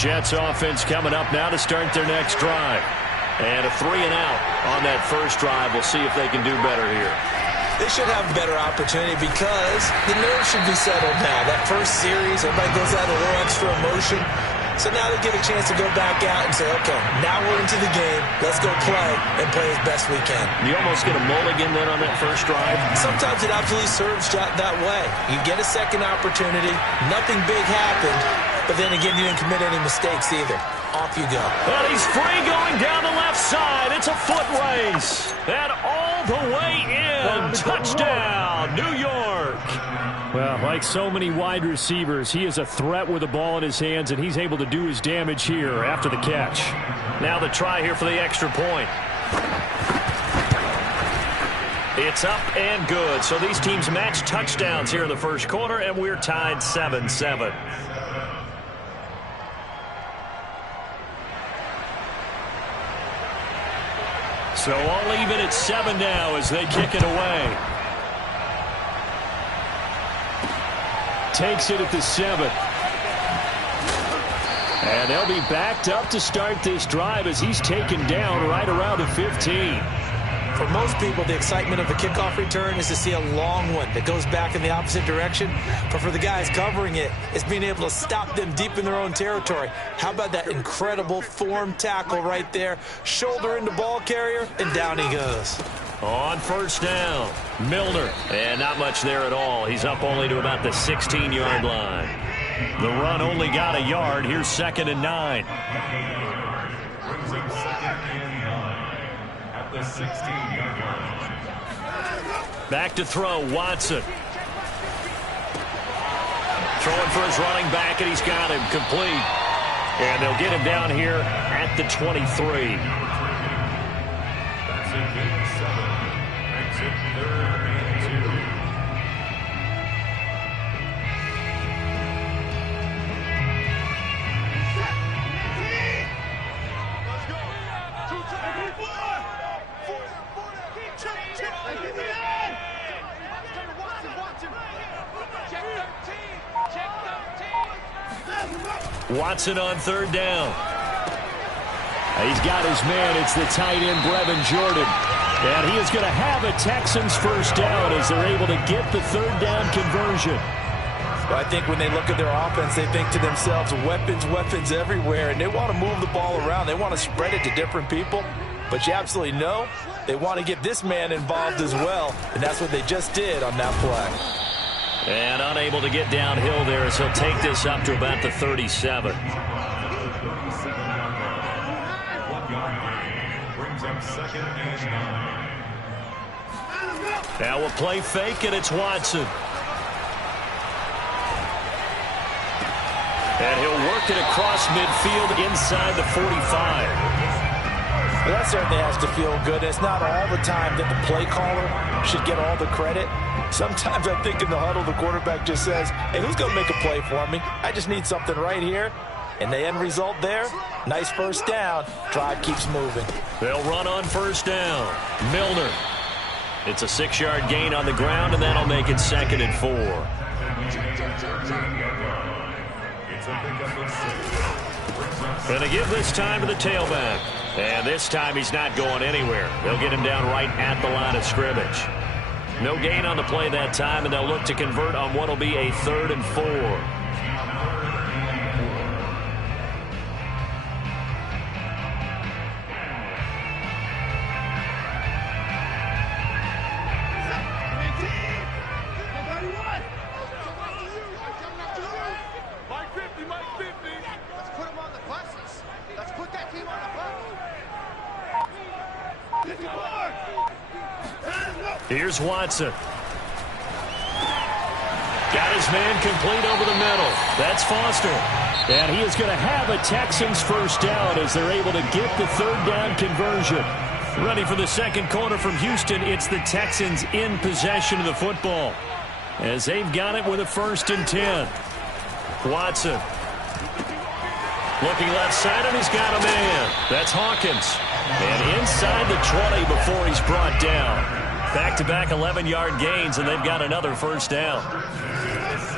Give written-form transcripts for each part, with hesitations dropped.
Jets offense coming up now to start their next drive. And a 3-and-out on that first drive. We'll see if they can do better here. They should have a better opportunity because the nerves should be settled now. That first series, everybody goes out a little extra emotion. So now they get a chance to go back out and say, okay, now we're into the game. Let's go play and play as best we can. You almost get a mulligan then on that first drive? Sometimes it absolutely serves that way. You get a second opportunity. Nothing big happened. But then again, you didn't commit any mistakes either. Off you go. And he's free going down the left side. It's a foot race. And all the way in. Touchdown, New York. Well, like so many wide receivers, he is a threat with the ball in his hands, and he's able to do his damage here after the catch. Now the try here for the extra point. It's up and good. So these teams match touchdowns here in the first quarter, and we're tied 7-7. So all even at 7 now as they kick it away. Takes it at the 7. And they'll be backed up to start this drive as he's taken down right around the 15. For most people, the excitement of the kickoff return is to see a long one that goes back in the opposite direction. But for the guys covering it, it's being able to stop them deep in their own territory. How about that incredible form tackle right there? Shoulder into ball carrier, and down he goes. On first down, Milner. And not much there at all. He's up only to about the 16-yard line. The run only got a yard. Here's 2nd and 9. Back to throw, Watson. Throwing for his running back, and he's got him complete. And they'll get him down here at the 23. Watson on 3rd down. He's got his man. It's the tight end, Brevin Jordan. And he is going to have a Texans first down as they're able to get the 3rd down conversion. Well, I think when they look at their offense, they think to themselves, weapons, weapons everywhere. And they want to move the ball around. They want to spread it to different people. But you absolutely know they want to get this man involved as well. And that's what they just did on that play. And unable to get downhill there as he'll take this up to about the 37. Now we'll play fake, and it's Watson. And he'll work it across midfield inside the 45. Well, that certainly has to feel good. It's not all the time that the play caller should get all the credit. Sometimes I think in the huddle, the quarterback just says, hey, who's going to make a play for me? I just need something right here. And the end result there, nice first down. Drive keeps moving. They'll run on first down. Milner. It's a 6-yard gain on the ground, and that'll make it 2nd and 4. Going to give this time to the tailback. And this time he's not going anywhere. They'll get him down right at the line of scrimmage. No gain on the play that time, and they'll look to convert on what will be a 3rd and 4. Here's Watson. Got his man complete over the middle. That's Foster. And he is going to have a Texans first down as they're able to get the 3rd down conversion. Ready for the second quarter from Houston. It's the Texans in possession of the football as they've got it with a 1st and 10. Watson. Looking left side, and he's got a man. That's Hawkins. And inside the 20 before he's brought down. Back-to-back 11-yard gains, and they've got another first down.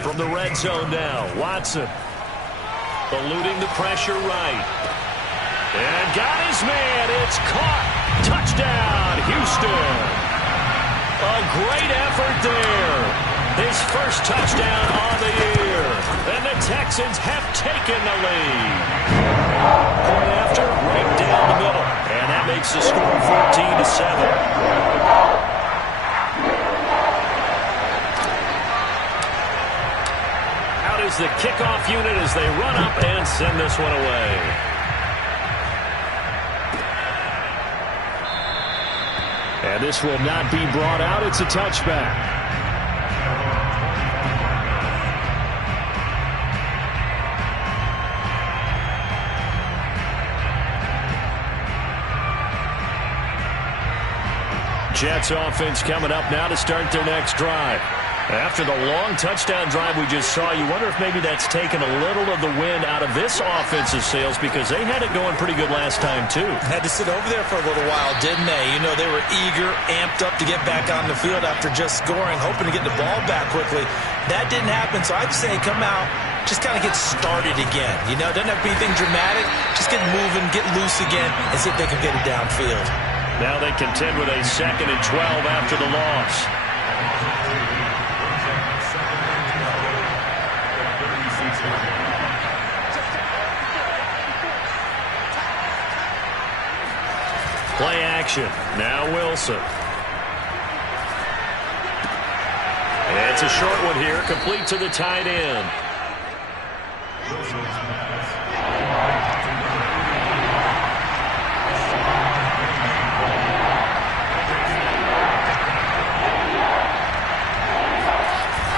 From the red zone now, Watson. eluding the pressure right. And got his man. It's caught. Touchdown, Houston. A great effort there. His first touchdown on the year. And the Texans have taken the lead. Point after, right down the middle. And that makes the score 14-7. Is the kickoff unit as they run up and send this one away. And this will not be brought out. It's a touchback. Jets offense coming up now to start their next drive. After the long touchdown drive we just saw, you wonder if maybe that's taken a little of the wind out of this offensive sails, because they had it going pretty good last time, too. Had to sit over there for a little while, didn't they? You know, they were eager, amped up to get back on the field after just scoring, hoping to get the ball back quickly. That didn't happen, so I'd say come out, just kind of get started again. You know, it doesn't have to be anything dramatic. Just get moving, get loose again, and see if they can get it downfield. Now they contend with a 2nd and 12 after the loss. Play action. Now Wilson. It's a short one here, complete to the tight end.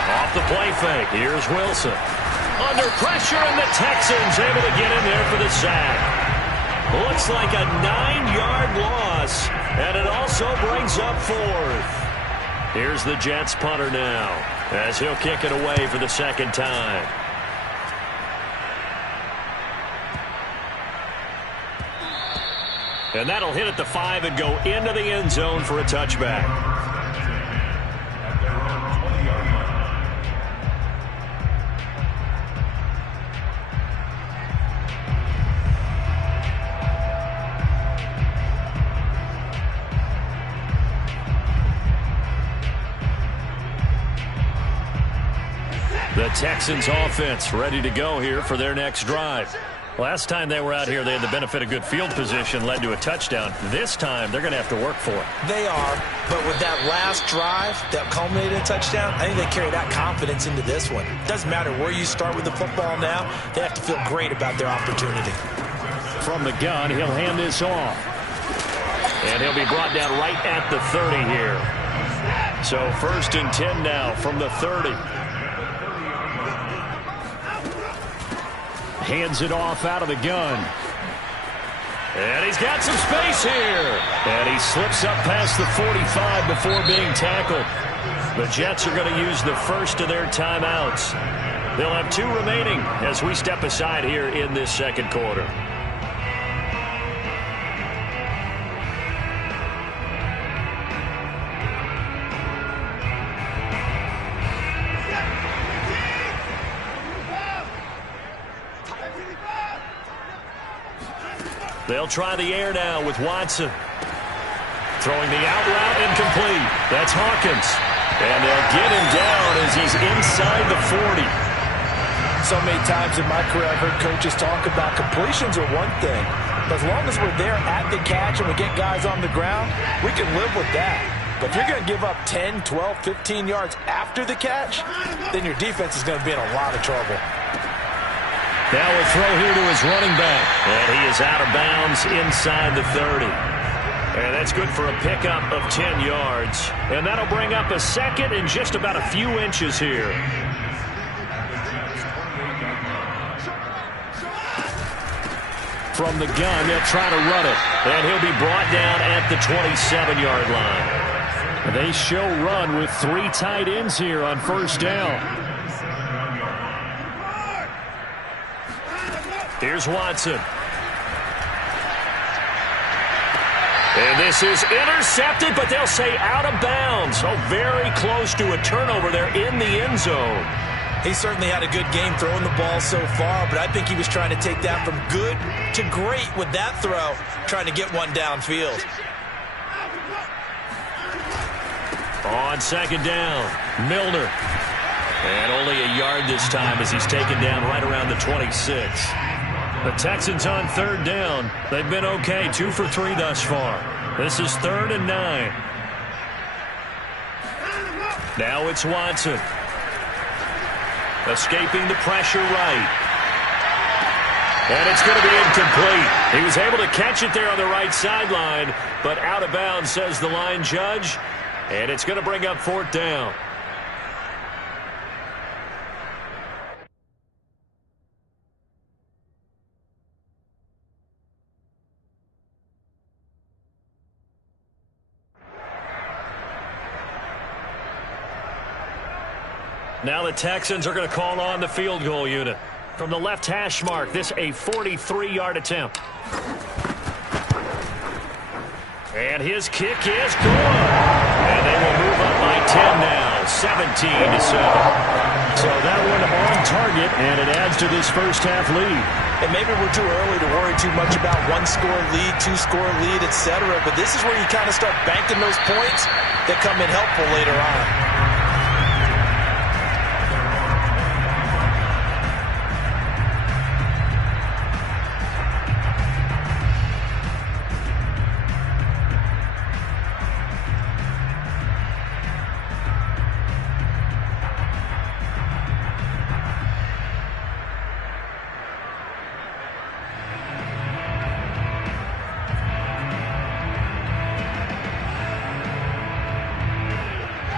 Off the play fake. Here's Wilson. Under pressure, and the Texans able to get in there for the sack. Looks like a 9-yard loss, and it also brings up 4th. Here's the Jets punter now, as he'll kick it away for the 2nd time. And that'll hit at the 5 and go into the end zone for a touchback. The Texans offense ready to go here for their next drive. Last time they were out here, they had the benefit of good field position, led to a touchdown. This time, they're going to have to work for it. They are, but with that last drive that culminated in a touchdown, I think they carry that confidence into this one. It doesn't matter where you start with the football now. They have to feel great about their opportunity. From the gun, he'll hand this off. And he'll be brought down right at the 30 here. So 1st and 10 now from the 30. Hands it off out of the gun. And he's got some space here. And he slips up past the 45 before being tackled. The Jets are going to use the first of their timeouts. They'll have 2 remaining as we step aside here in this 2nd quarter. They'll try the air now with Watson. Throwing the out route incomplete. That's Hawkins. And they'll get him down as he's inside the 40. So many times in my career I've heard coaches talk about completions are one thing. But as long as we're there at the catch and we get guys on the ground, we can live with that. But if you're going to give up 10, 12, 15 yards after the catch, then your defense is going to be in a lot of trouble. Now a throw here to his running back. And he is out of bounds inside the 30. And that's good for a pickup of 10 yards. And that'll bring up a 2nd and just about a few inches here. From the gun, they'll try to run it. And he'll be brought down at the 27-yard line. They show run with 3 tight ends here on 1st down. Here's Watson. And this is intercepted, but they'll say out of bounds. Oh, very close to a turnover there in the end zone. He certainly had a good game throwing the ball so far, but I think he was trying to take that from good to great with that throw, trying to get one downfield. On second down, Milner. And only a yard this time as he's taken down right around the 26. The Texans on third down. They've been okay, 2 for 3 thus far. This is 3rd and 9. Now it's Watson. Escaping the pressure right. And it's going to be incomplete. He was able to catch it there on the right sideline, but out of bounds, says the line judge. And it's going to bring up 4th down. Now the Texans are going to call on the field goal unit. From the left hash mark, this a 43-yard attempt. And his kick is good. And they will move up by 10 now, 17-7. So that one on target, and it adds to this first half lead. And maybe we're too early to worry too much about 1-score lead, 2-score lead, etc. But this is where you kind of start banking those points that come in helpful later on.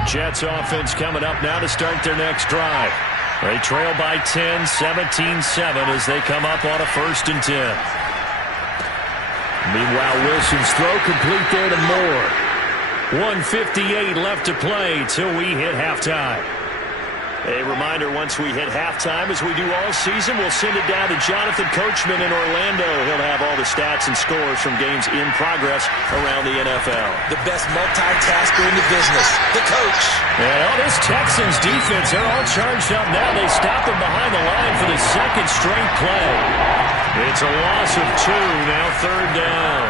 Jets offense coming up now to start their next drive. They trail by 10, 17-7 as they come up on a 1st and 10. Meanwhile, Wilson's throw complete there to Moore. 1:58 left to play till we hit halftime. A reminder, once we hit halftime, as we do all season, we'll send it down to Jonathan Coachman in Orlando. He'll have all the stats and scores from games in progress around the NFL. The best multitasker in the business, the coach. And this Texans defense, they're all charged up now. They stop him behind the line for the 2nd straight play. It's a loss of 2, now 3rd down.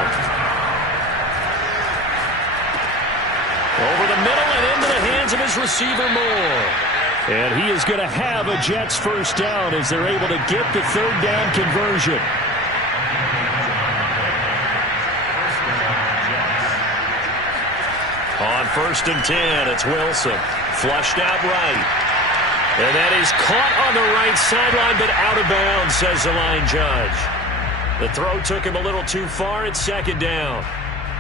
Over the middle and into the hands of his receiver, Moore. And he is going to have a Jets first down as they're able to get the 3rd down conversion. On 1st and 10, it's Wilson. Flushed out right. And that is caught on the right sideline, but out of bounds, says the line judge. The throw took him a little too far at 2nd down.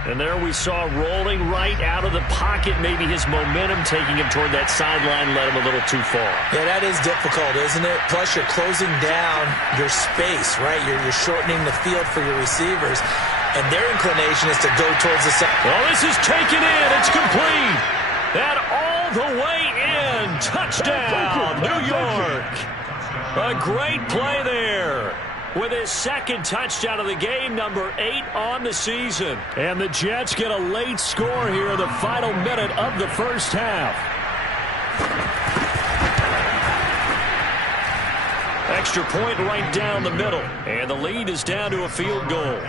And there we saw rolling right out of the pocket. Maybe his momentum taking him toward that sideline led him a little too far. Yeah, that is difficult, isn't it? Plus, you're closing down your space, right? You're shortening the field for your receivers. And their inclination is to go towards the side. Well, this is taken in. It's complete. That all the way in. Touchdown, New York. A great play there. With his 2nd touchdown of the game, number 8 on the season. And the Jets get a late score here in the final minute of the first half. Extra point right down the middle. And the lead is down to a field goal.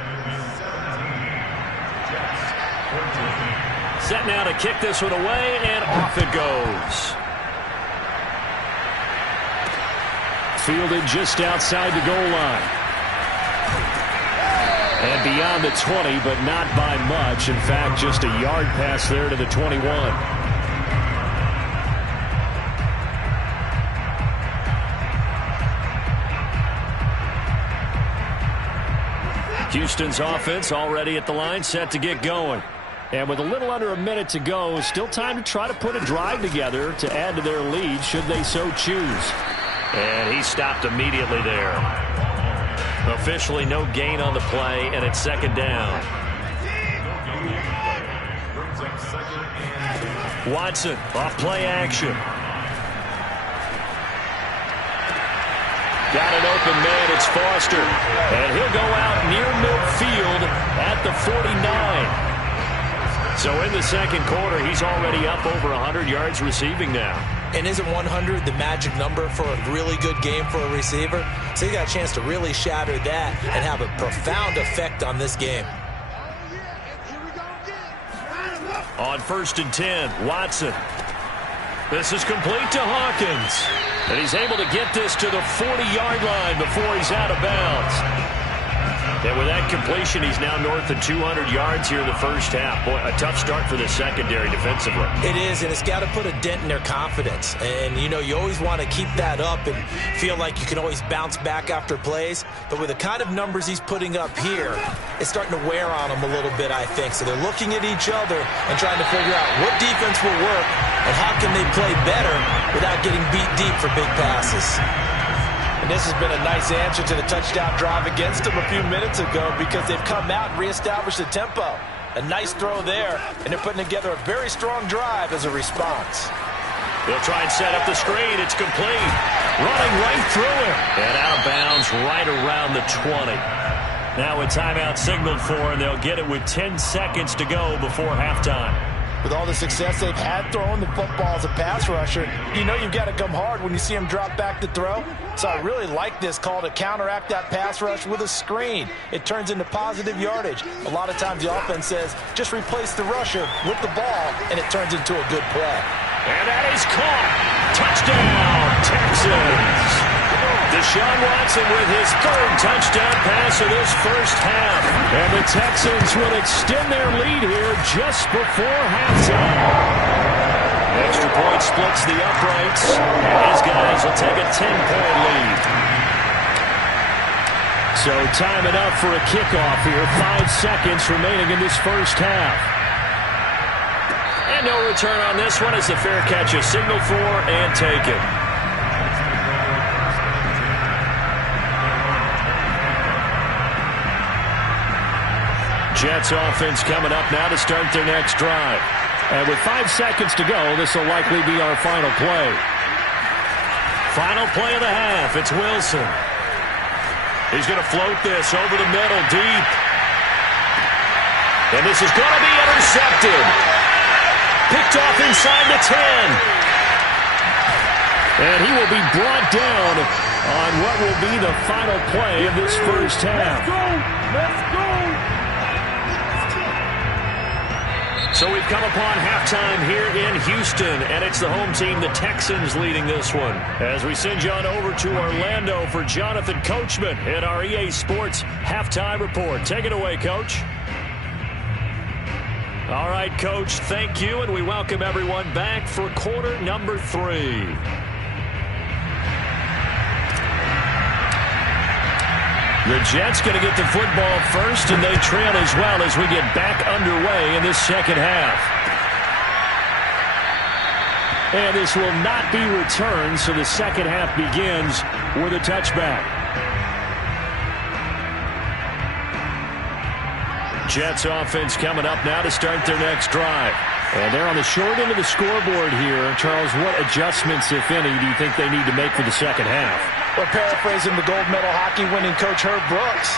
Set now to kick this one away, and off it goes. Fielded just outside the goal line. And beyond the 20, but not by much. In fact, just a yard pass there to the 21. Houston's offense already at the line, set to get going. And with a little under a minute to go, still time to try to put a drive together to add to their lead should they so choose. And he stopped immediately there. Officially no gain on the play, and it's 2nd down. Watson off play action. Got an open man, it's Foster. And he'll go out near midfield at the 49. So in the 2nd quarter, he's already up over 100 yards receiving now. And isn't 100 the magic number for a really good game for a receiver? So you got a chance to really shatter that and have a profound effect on this game. On 1st and 10, Watson. This is complete to Hawkins. And he's able to get this to the 40-yard line before he's out of bounds. And with that completion, he's now north of 200 yards here in the first half. Boy, a tough start for the secondary defensively. It is, and it's got to put a dent in their confidence. And, you know, you always want to keep that up and feel like you can always bounce back after plays. But with the kind of numbers he's putting up here, it's starting to wear on them a little bit, I think. So they're looking at each other and trying to figure out what defense will work and how can they play better without getting beat deep for big passes. And this has been a nice answer to the touchdown drive against them a few minutes ago because they've come out and reestablished the tempo. A nice throw there, and they're putting together a very strong drive as a response. They'll try and set up the screen. It's complete. Running right through it. And out of bounds right around the 20. Now a timeout signaled for, and they'll get it with 10 seconds to go before halftime. With all the success they've had throwing the football as a pass rusher, you know you've got to come hard when you see them drop back to throw. So I really like this call to counteract that pass rush with a screen. It turns into positive yardage. A lot of times the offense says, just replace the rusher with the ball, and it turns into a good play. And that is caught. Touchdown, Texans. Deshaun Watson with his 3rd touchdown pass of this first half. And the Texans will extend their lead here just before halftime. Extra point splits the uprights. And his guys will take a 10-point lead. So time enough for a kickoff here. 5 seconds remaining in this first half. And no return on this one as the fair catch is signaled for and taken. Jets offense coming up now to start their next drive. And with 5 seconds to go, this will likely be our final play. Final play of the half. It's Wilson. He's going to float this over the middle deep. And this is going to be intercepted. Picked off inside the 10. And he will be brought down on what will be the final play of this first half. Let's go! Let's go! So we've come upon halftime here in Houston, and it's the home team, the Texans, leading this one. As we send you on over to Orlando for Jonathan Coachman at our EA Sports Halftime Report. Take it away, Coach. All right, Coach, thank you, and we welcome everyone back for quarter number 3. The Jets going to get the football first, and they trail as well as we get back underway in this second half. And this will not be returned, so the second half begins with a touchback. Jets offense coming up now to start their next drive. And they're on the short end of the scoreboard here. Charles, what adjustments, if any, do you think they need to make for the second half? Well, paraphrasing the gold medal hockey winning coach Herb Brooks,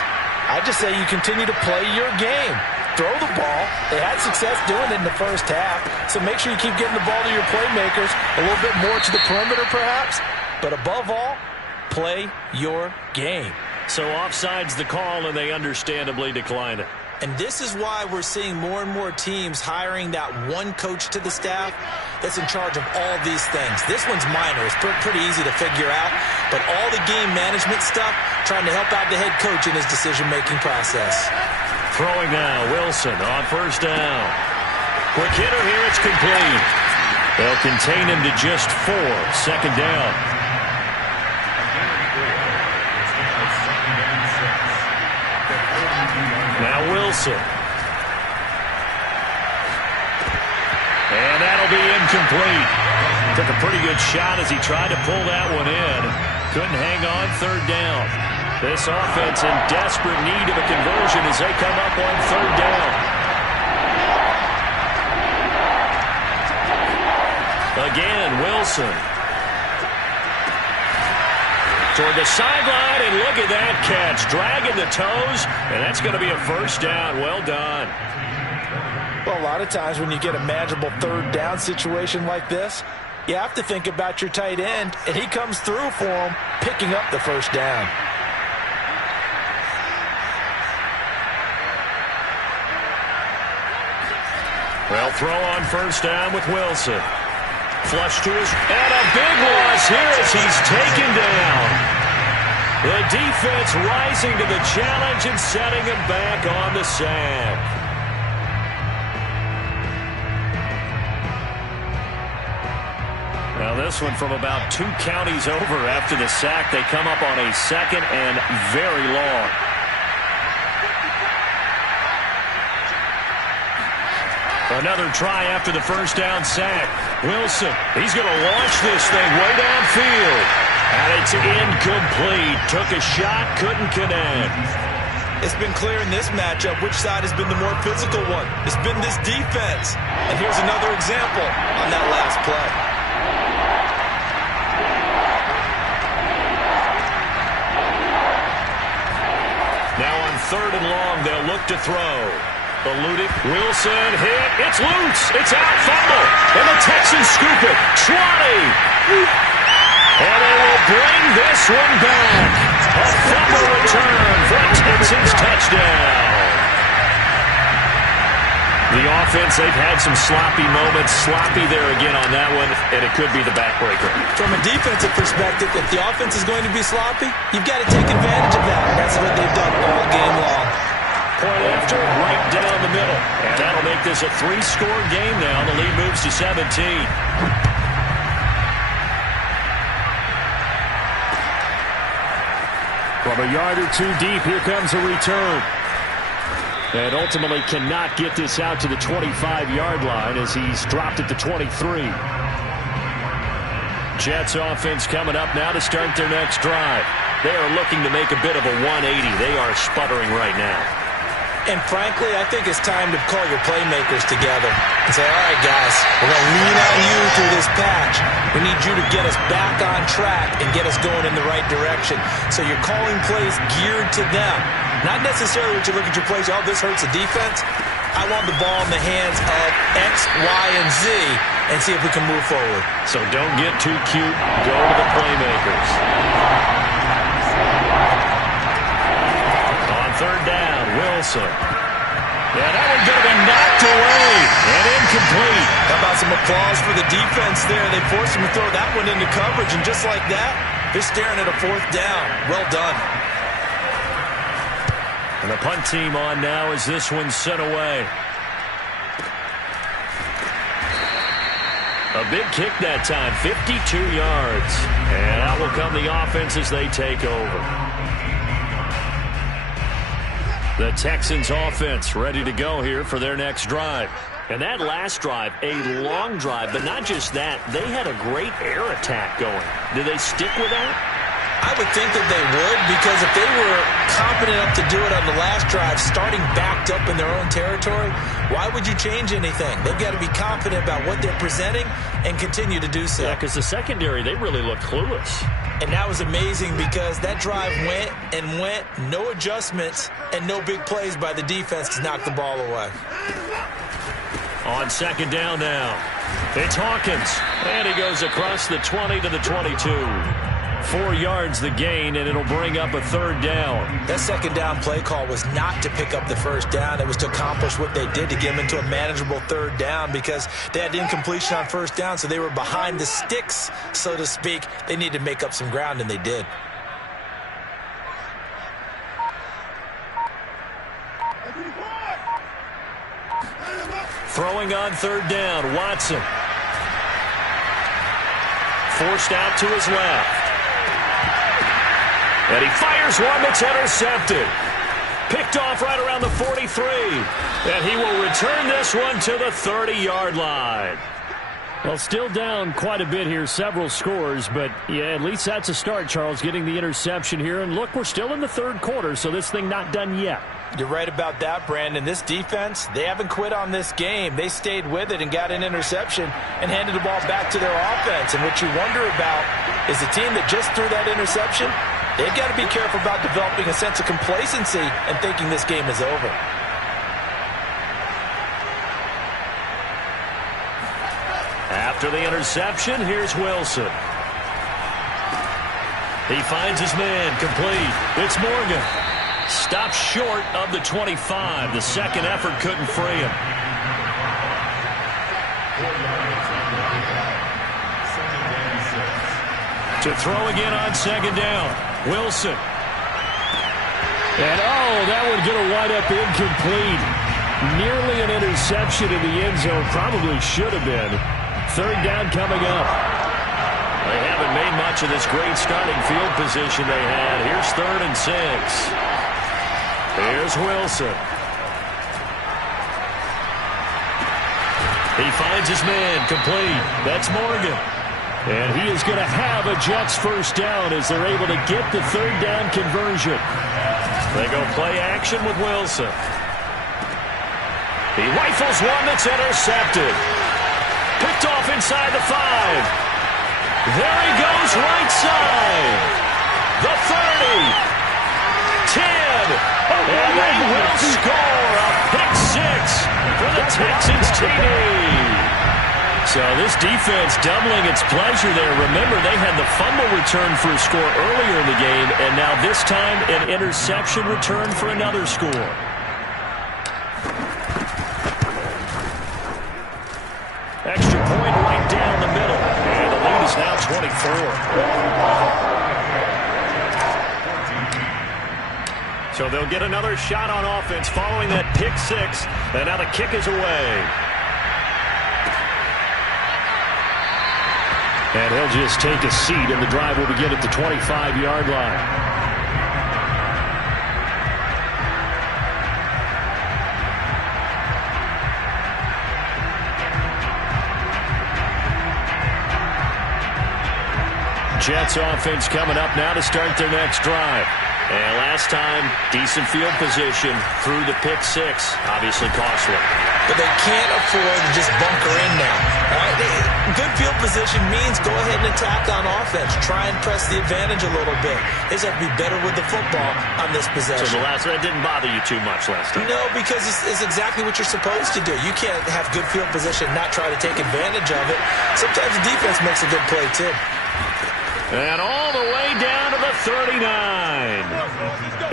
I just say you continue to play your game. Throw the ball. They had success doing it in the first half, so make sure you keep getting the ball to your playmakers, a little bit more to the perimeter perhaps, but above all, play your game. So offside's the call, and they understandably decline it. And this is why we're seeing more and more teams hiring that one coach to the staff that's in charge of all these things. This one's minor. It's pretty easy to figure out. But all the game management stuff, trying to help out the head coach in his decision-making process. Throwing now, Wilson on first down. Quick hitter here, it's complete. They'll contain him to just 4. Second down. Now Wilson. And that'll be incomplete. Took a pretty good shot as he tried to pull that one in. Couldn't hang on third down. This offense in desperate need of a conversion as they come up on third down. Again, Wilson. Toward the sideline, and look at that catch. Dragging the toes, and that's going to be a first down. Well done. Well, a lot of times when you get a manageable third down situation like this, You have to think about your tight end, and he comes through for him, picking up the first down. Well, throw on first down with Wilson. Flush to his, and a big loss here as he's taken down. The defense rising to the challenge and setting him back on the sack. Now this one from about 2 counties over after the sack. They come up on a second and very long. Another try after the first down sack. Wilson, he's going to launch this thing way downfield. And it's incomplete. Took a shot, couldn't connect. It's been clear in this matchup which side has been the more physical one. It's been this defense. And here's another example on that last play. Now on 3rd and long, they'll look to throw. Eluding. Wilson hit. It's loose. It's out. Fumble. And the Texans scoop it. 20. And they will bring this one back. A fumble return for a Texans touchdown. The offense, they've had some sloppy moments. Sloppy there again on that one, and it could be the backbreaker. From a defensive perspective, if the offense is going to be sloppy, you've got to take advantage of that. That's what they've done all game long. Point after, right down the middle. And that'll make this a 3-score game now. The lead moves to 17. From a yard or 2 deep, here comes a return. And ultimately cannot get this out to the 25-yard line as he's dropped at the 23. Jets offense coming up now to start their next drive. They are looking to make a bit of a 180. They are sputtering right now. And frankly, I think it's time to call your playmakers together and say, all right, guys, we're going to lean on you through this patch. We need you to get us back on track and get us going in the right direction. So you're calling plays geared to them. Not necessarily when you look at your plays, oh, this hurts the defense. I want the ball in the hands of X, Y, and Z and see if we can move forward. So don't get too cute. Go to the playmakers. On 3rd down, Wilson. Yeah, that one's going to be knocked away and incomplete. How about some applause for the defense there? They forced him to throw that one into coverage, and just like that, they're staring at a 4th down. Well done. And the punt team on now as this one's sent away. A big kick that time, 52 yards. And out will come the offense as they take over. The Texans offense ready to go here for their next drive. And that last drive, a long drive, but not just that. They had a great air attack going. Did they stick with that? I would think that they would, because if they were confident enough to do it on the last drive, starting backed up in their own territory, why would you change anything? They've got to be confident about what they're presenting and continue to do so. Yeah, because the secondary, they really looked clueless. And that was amazing because that drive went and went, no adjustments, and no big plays by the defense to knock the ball away. On 2nd down now, it's Hawkins, and he goes across the 20 to the 22. 4 yards the gain, and it'll bring up a 3rd down. That 2nd down play call was not to pick up the 1st down. It was to accomplish what they did to get them into a manageable 3rd down because they had incompletion on 1st down, so they were behind the sticks, so to speak. They needed to make up some ground, and they did. Throwing on 3rd down, Watson. Forced out to his left. And he fires one that's intercepted. Picked off right around the 43. And he will return this one to the 30-yard line. Well, still down quite a bit here, several scores. But, yeah, at least that's a start, Charles, getting the interception here. And, look, we're still in the 3rd quarter, so this thing not done yet. You're right about that, Brandon. This defense, they haven't quit on this game. They stayed with it and got an interception and handed the ball back to their offense. And what you wonder about is the team that just threw that interception, they've got to be careful about developing a sense of complacency and thinking this game is over. After the interception, here's Wilson. He finds his man, complete. It's Morgan. Stopped short of the 25. The second effort couldn't free him. To throw again on second down. Wilson. And, that one's going to wind up incomplete. Nearly an interception in the end zone. Probably should have been. Third down coming up. They haven't made much of this great starting field position they had. Here's 3rd and 6. Here's Wilson. He finds his man, complete. That's Morgan. And he is going to have a Jets first down as they're able to get the third down conversion. They go play action with Wilson. He rifles one that's intercepted. Picked off inside the 5. There he goes right side. The 30. 10. And they will score a pick 6 for the Texans TD. So this defense doubling its pleasure there. Remember, they had the fumble return for a score earlier in the game, and now this time an interception return for another score. Extra point right down the middle, and the lead is now 24. So they'll get another shot on offense following that pick 6, and now the kick is away. And he'll just take a seat, and the drive will begin at the 25-yard line. Jets offense coming up now to start their next drive. And last time, decent field position through the pick 6. Obviously costly. But they can't afford to just bunker in now. Good field position means go ahead and attack on offense. Try and press the advantage a little bit. They just have to be better with the football on this possession. So that didn't bother you too much last time? No, because it's exactly what you're supposed to do. You can't have good field position and not try to take advantage of it. Sometimes the defense makes a good play, too. And all the way down to the 39.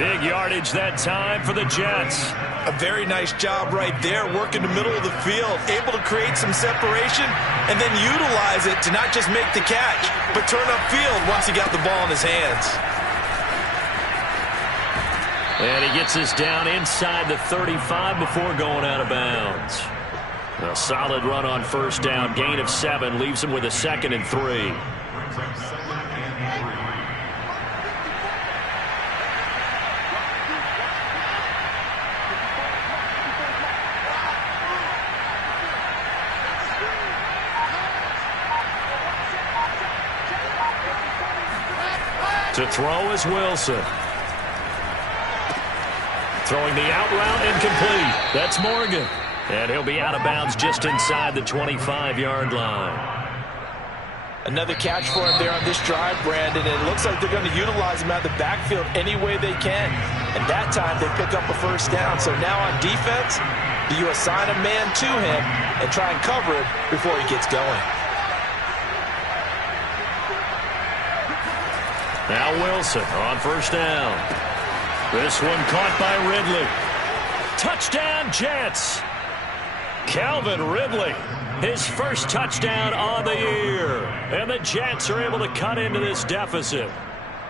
Big yardage that time for the Jets. A very nice job right there, working the middle of the field, able to create some separation and then utilize it to not just make the catch, but turn upfield once he got the ball in his hands. And he gets us down inside the 35 before going out of bounds. A solid run on first down, gain of 7, leaves him with a 2nd and 3. To throw is Wilson. Throwing the out route incomplete. That's Morgan. And he'll be out of bounds just inside the 25-yard line. Another catch for him there on this drive, Brandon. And it looks like they're going to utilize him out of the backfield any way they can. And that time they pick up a first down. So now on defense, do you assign a man to him and try and cover him before he gets going? Now Wilson on first down. This one caught by Ridley. Touchdown, Jets. Calvin Ridley, his first touchdown on the year. And the Jets are able to cut into this deficit.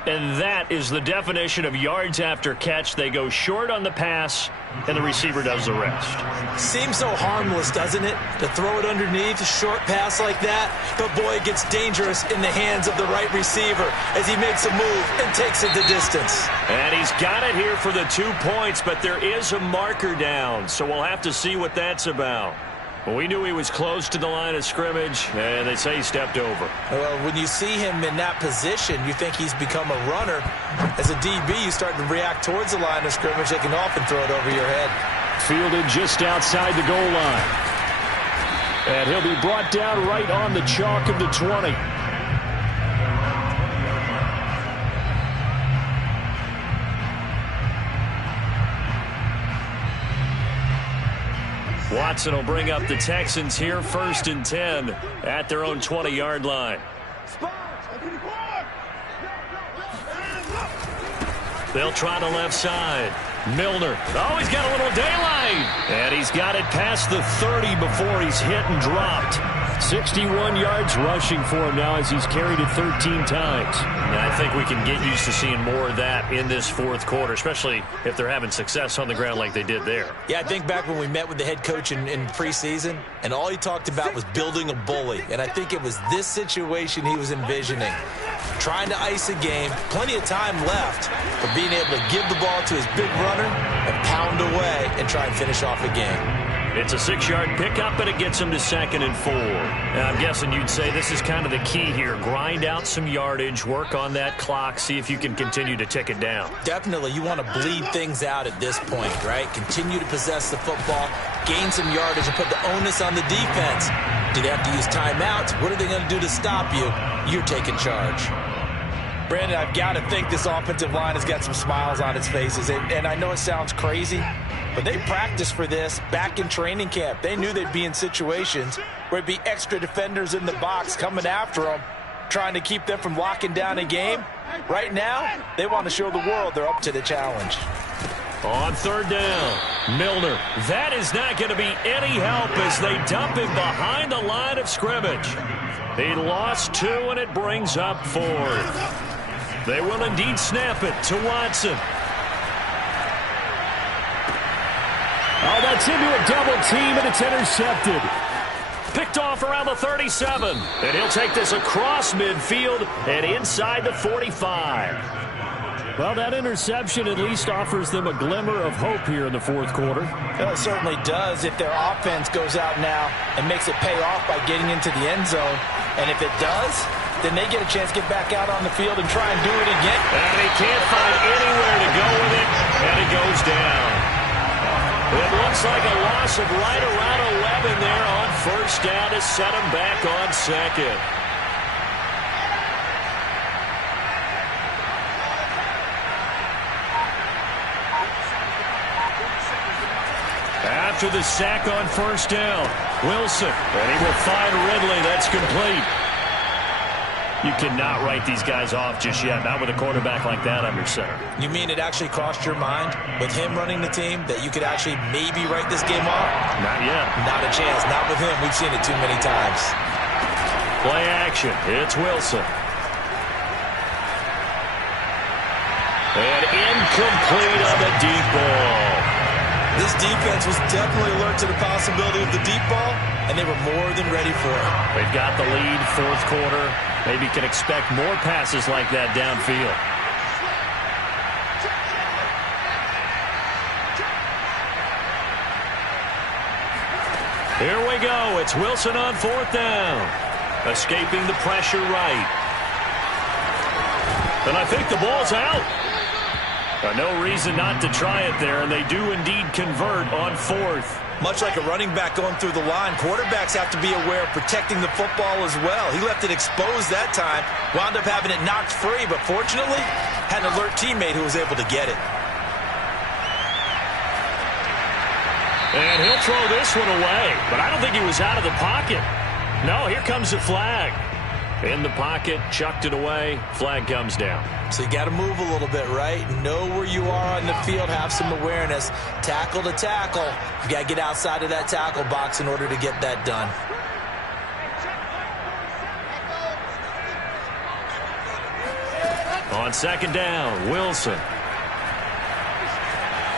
And that is the definition of yards after catch. They go short on the pass, and the receiver does the rest. Seems so harmless, doesn't it? To throw it underneath, a short pass like that. But, boy, it gets dangerous in the hands of the right receiver as he makes a move and takes it the distance. And he's got it here for the 2 points, but there is a marker down, so we'll have to see what that's about. Well, we knew he was close to the line of scrimmage, and they say he stepped over. Well, when you see him in that position, you think he's become a runner. As a DB, you start to react towards the line of scrimmage. They can often throw it over your head. Fielded just outside the goal line. And he'll be brought down right on the chalk of the 20. Watson will bring up the Texans here, 1st and 10 at their own 20-yard line. They'll try the left side. Milner. Oh, he's got a little daylight. And he's got it past the 30 before he's hit and dropped. 61 yards rushing for him now as he's carried it 13 times. And I think we can get used to seeing more of that in this 4th quarter, especially if they're having success on the ground like they did there. Yeah, I think back when we met with the head coach in preseason, and all he talked about was building a bully. And I think it was this situation he was envisioning. Trying to ice a game, plenty of time left, but being able to give the ball to his big runner and pound away and try and finish off a game. It's a 6-yard pickup, and it gets him to 2nd and 4. And I'm guessing you'd say this is kind of the key here. Grind out some yardage, work on that clock, see if you can continue to tick it down. Definitely. You want to bleed things out at this point, right? Continue to possess the football, gain some yardage, and put the onus on the defense. Do they have to use timeouts? What are they going to do to stop you? You're taking charge. Brandon, I've got to think this offensive line has got some smiles on its faces. And I know it sounds crazy, but they practiced for this back in training camp. They knew they'd be in situations where it'd be extra defenders in the box coming after them, trying to keep them from locking down a game. Right now, they want to show the world they're up to the challenge. On 3rd down, Milner. That is not going to be any help as they dump him behind the line of scrimmage. He lost 2, and it brings up 4th. They will indeed snap it to Watson. Oh, that's into a double team, and it's intercepted. Picked off around the 37. And he'll take this across midfield and inside the 45. Well, that interception at least offers them a glimmer of hope here in the 4th quarter. Well, it certainly does if their offense goes out now and makes it pay off by getting into the end zone. And if it does, then they get a chance to get back out on the field and try and do it again. And he can't find anywhere to go with it, and it goes down. It looks like a loss of right around 11 there on 1st down to set him back on 2nd. After the sack on 1st down, Wilson, and he will find Ridley. That's complete. You cannot write these guys off just yet, not with a quarterback like that under center. You mean it actually crossed your mind with him running the team that you could actually maybe write this game off? Not yet. Not a chance. Not with him. We've seen it too many times. Play action. It's Wilson. And incomplete on the deep ball. This defense was definitely alert to the possibility of the deep ball, and they were more than ready for it. They've got the lead, 4th quarter. Maybe can expect more passes like that downfield. Here we go. It's Wilson on 4th down. Escaping the pressure right. And I think the ball's out. No reason not to try it there, and they do indeed convert on 4th. Much like a running back going through the line, quarterbacks have to be aware of protecting the football as well. He left it exposed that time, wound up having it knocked free, but fortunately, had an alert teammate who was able to get it. And he'll throw this one away, but I don't think he was out of the pocket. No, here comes the flag. In the pocket, chucked it away, flag comes down. So you got to move a little bit, right? Know where you are on the field, have some awareness. Tackle to tackle. You got to get outside of that tackle box in order to get that done. On 2nd down, Wilson.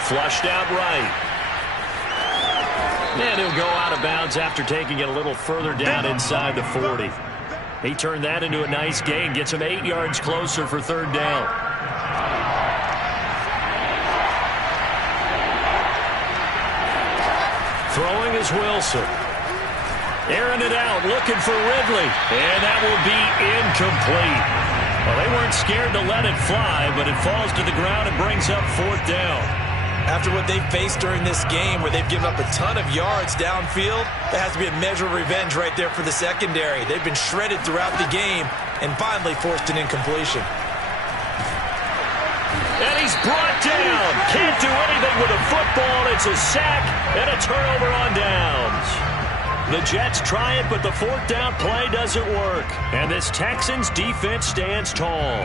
Flushed out right. And he'll go out of bounds after taking it a little further down inside the 40. He turned that into a nice gain, gets him 8 yards closer for 3rd down. Throwing is Wilson. Airing it out, looking for Ridley. And that will be incomplete. Well, they weren't scared to let it fly, but it falls to the ground and brings up 4th down. After what they've faced during this game where they've given up a ton of yards downfield, there has to be a measure of revenge right there for the secondary. They've been shredded throughout the game and finally forced an incompletion. And he's brought down. Can't do anything with a football. It's a sack and a turnover on downs. The Jets try it, but the fourth down play doesn't work. And this Texans defense stands tall.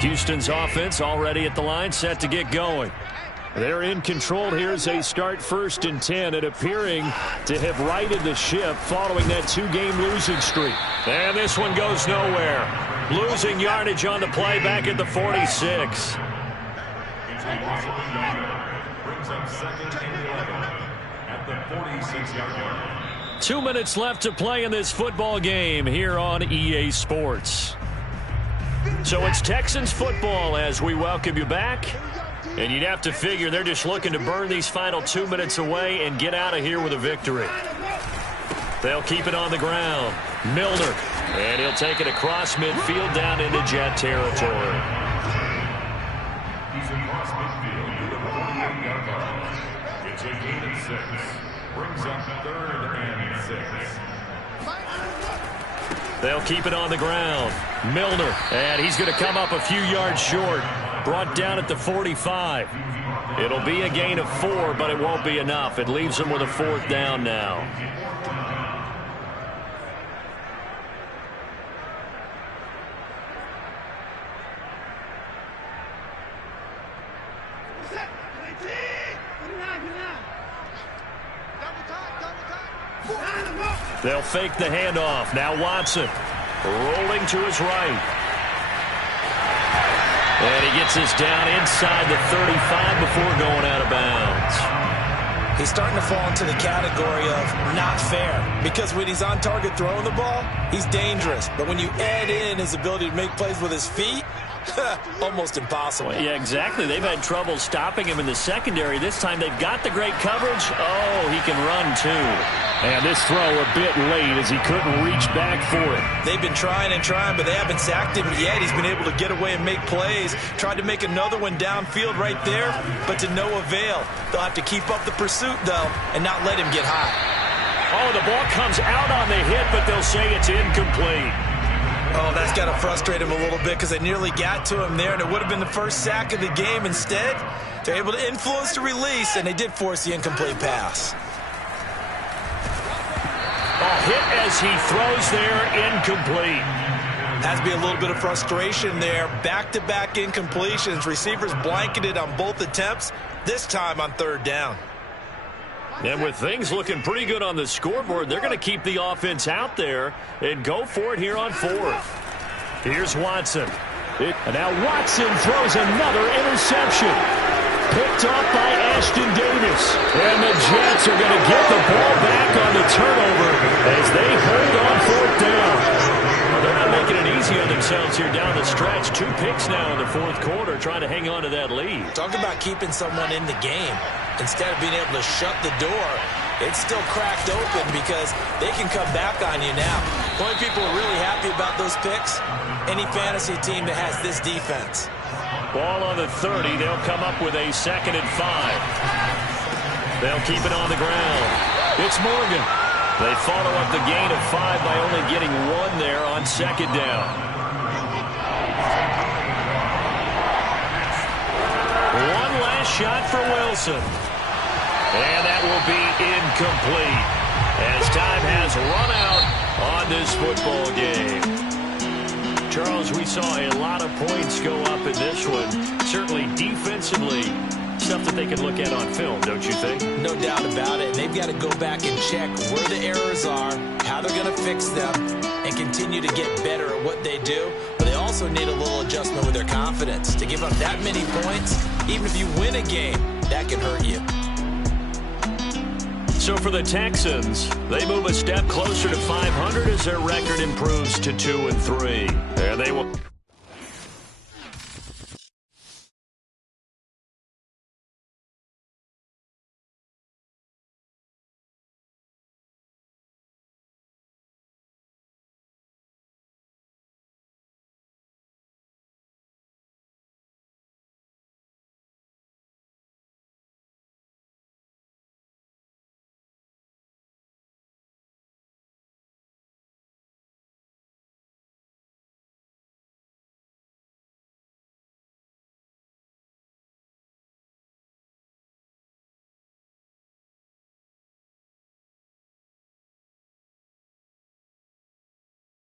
Houston's offense already at the line, set to get going. They're in control here as they start 1st and 10 and appearing to have righted the ship following that 2-game losing streak. And this one goes nowhere. Losing yardage on the play back at the 46. Brings up 2nd and 11 at the 46-yard line. 2 minutes left to play in this football game here on EA Sports. So it's Texans football as we welcome you back. And you'd have to figure they're just looking to burn these final 2 minutes away and get out of here with a victory. They'll keep it on the ground. Milner. And he'll take it across midfield down into Jet territory. He's across midfield to the 48-yard line. It's a gain of 6. Brings up 3rd and 6. They'll keep it on the ground. Milner. And he's going to come up a few yards short. Brought down at the 45. It'll be a gain of 4, but it won't be enough. It leaves them with a 4th down now. They'll fake the handoff. Now Watson rolling to his right. And he gets this down inside the 35 before going out of bounds. He's starting to fall into the category of not fair, because when he's on target throwing the ball, he's dangerous. But when you add in his ability to make plays with his feet, almost impossible. Well, yeah, exactly. They've had trouble stopping him in the secondary. This time they've got the great coverage. Oh, he can run too. And this throw a bit late as he couldn't reach back for it. They've been trying and trying, but they haven't sacked him yet. He's been able to get away and make plays. Tried to make another one downfield right there, but to no avail. They'll have to keep up the pursuit, though, and not let him get high. Oh, the ball comes out on the hit, but they'll say it's incomplete. Oh, that's got to frustrate him a little bit because they nearly got to him there, and it would have been the first sack of the game. Instead, they're able to influence the release, and they did force the incomplete pass. A hit as he throws there, incomplete. Has to be a little bit of frustration there. Back-to-back incompletions. Receivers blanketed on both attempts, this time on 3rd down. And with things looking pretty good on the scoreboard, they're going to keep the offense out there and go for it here on 4th. Here's Watson. And now Watson throws another interception. Picked off by Ashton Davis. And the Jets are going to get the ball back on the turnover as they hold on 4th down. Well, they're not making it easy on themselves here down the stretch. 2 picks now in the 4th quarter trying to hang on to that lead. Talk about keeping someone in the game. Instead of being able to shut the door, it's still cracked open because they can come back on you now. The only people are really happy about those picks, any fantasy team that has this defense. Ball on the 30. They'll come up with a 2nd and 5. They'll keep it on the ground. It's Morgan. They follow up the gain of 5 by only getting 1 there on 2nd down. One last shot for Wilson. And that will be incomplete as time has run out on this football game. Charles, we saw a lot of points go up in this one. Certainly defensively, stuff that they can look at on film, don't you think? No doubt about it. They've got to go back and check where the errors are, how they're going to fix them, and continue to get better at what they do. But they also need a little adjustment with their confidence. To give up that many points, even if you win a game, that can hurt you. So for the Texans, they move a step closer to 500 as their record improves to 2-3. There they will.